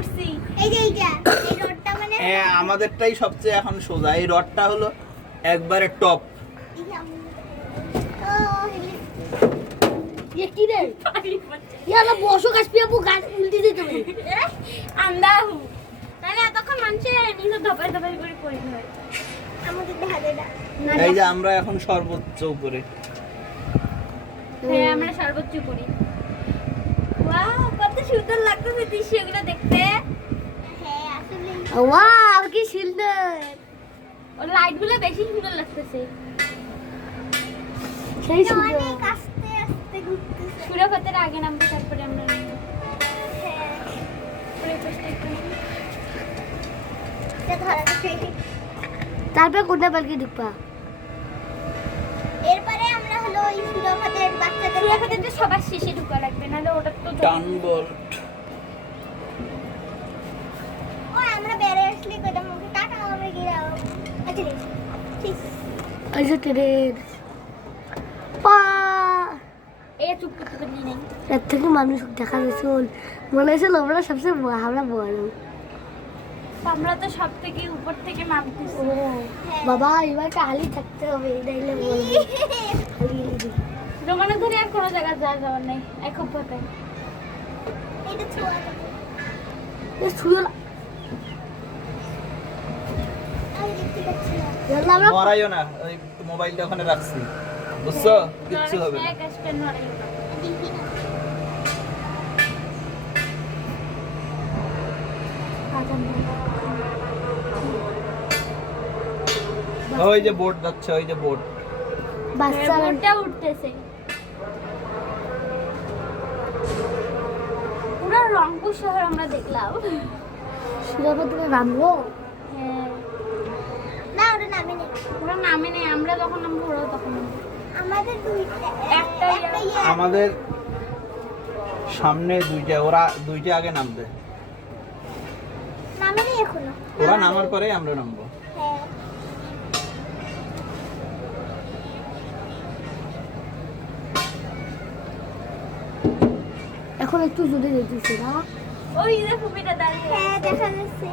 করছি। এই যে এইটা এই রডটা মানে হ্যাঁ আমাদেরটাই সবচেয়ে এখন সোজা, এই রডটা হলো একবারে টপ। এই যে ও হেলি ये की रे यार ना बॉसो का स्पिया वो गाड़ी उल्टी दे दे আন্দাহু তাহলে এতক্ষণ মানুষের নিজে ধপাই ধপাই করে করি হয়। আমাদের ধারে না এই যে আমরা এখন সর্বোচ্চ উপরে। হ্যাঁ আমরা সর্বোচ্চ করি। ওয়াও কত সুন্দর লাগতেছে দৃশ্যগুলো দেখতে। হ্যাঁ আসলে वाह की सुंदर ওর লাইটগুলো বেশি সুন্দর লাগতেছে। सही অনেক सुंदर আস্তে আস্তে ঘুরতেছে সুরাফতের আগে নামবো তারপরে আমরা নামবো। হ্যাঁ পুরো কষ্ট একটু এটা ধরা যাবে তারপর কোনটা বলকে দিপা এরপরে আমরা হলো ওই সুরফাতের বাচ্চাদের সুরাফতের তো সবার শেষে ঢুকা লাগবে নাহলে ওটা তো টান বোল্ট। ও আমরা বেরে আসলে কইতাম ওকে টাটা আমরা গিরাও আচ্ছা রে ঠিক ऐसे तेरे পা এ চুপ করতে পারলি নাই। এর থেকে মানুষ দেখা যাচ্ছে মনে হয়েছে আমরা সবচেয়ে আমরা বড় আমরা তো সব থেকে উপর থেকে নামতেছি। বাবা এবার কালি থাকতে হবে নাইলে বলবে রোমানো ধরে আর কোনো জায়গায় যাওয়ার নেই এক ভাবে। এটা ছোঁয়া যাবে শুয়ে আমি দেখতে পাচ্ছি না আমরা নড়াইও না, ওই মোবাইলটা ওখানে রাখছি, বুঝছো? কিচ্ছু হবে না। দেখি না ওই যে বোট যাচ্ছে, ওই যে বোট। বাচ্চা বোটটা উঠতেছে। পুরো রংপুর শহর আমরা দেখলাম। শিলাপত্রে নামলো হ্যাঁ না ওটা নামে নেই পুরো নামে নেই, আমরা যখন নামবো ওরাও তখন নামবে। আমাদের দুইটা একটা একটা ইয়ে আমাদের সামনে দুইটা, ওরা দুইটা আগে নামবে, নামে নেই এখনো ওরা নামার পরে আমরা নামবো। হ্যাঁ এখন একটু জোরে যেতেছে না ওই যে ফুপিটা দাঁড়িয়ে হ্যাঁ দেখা যাচ্ছে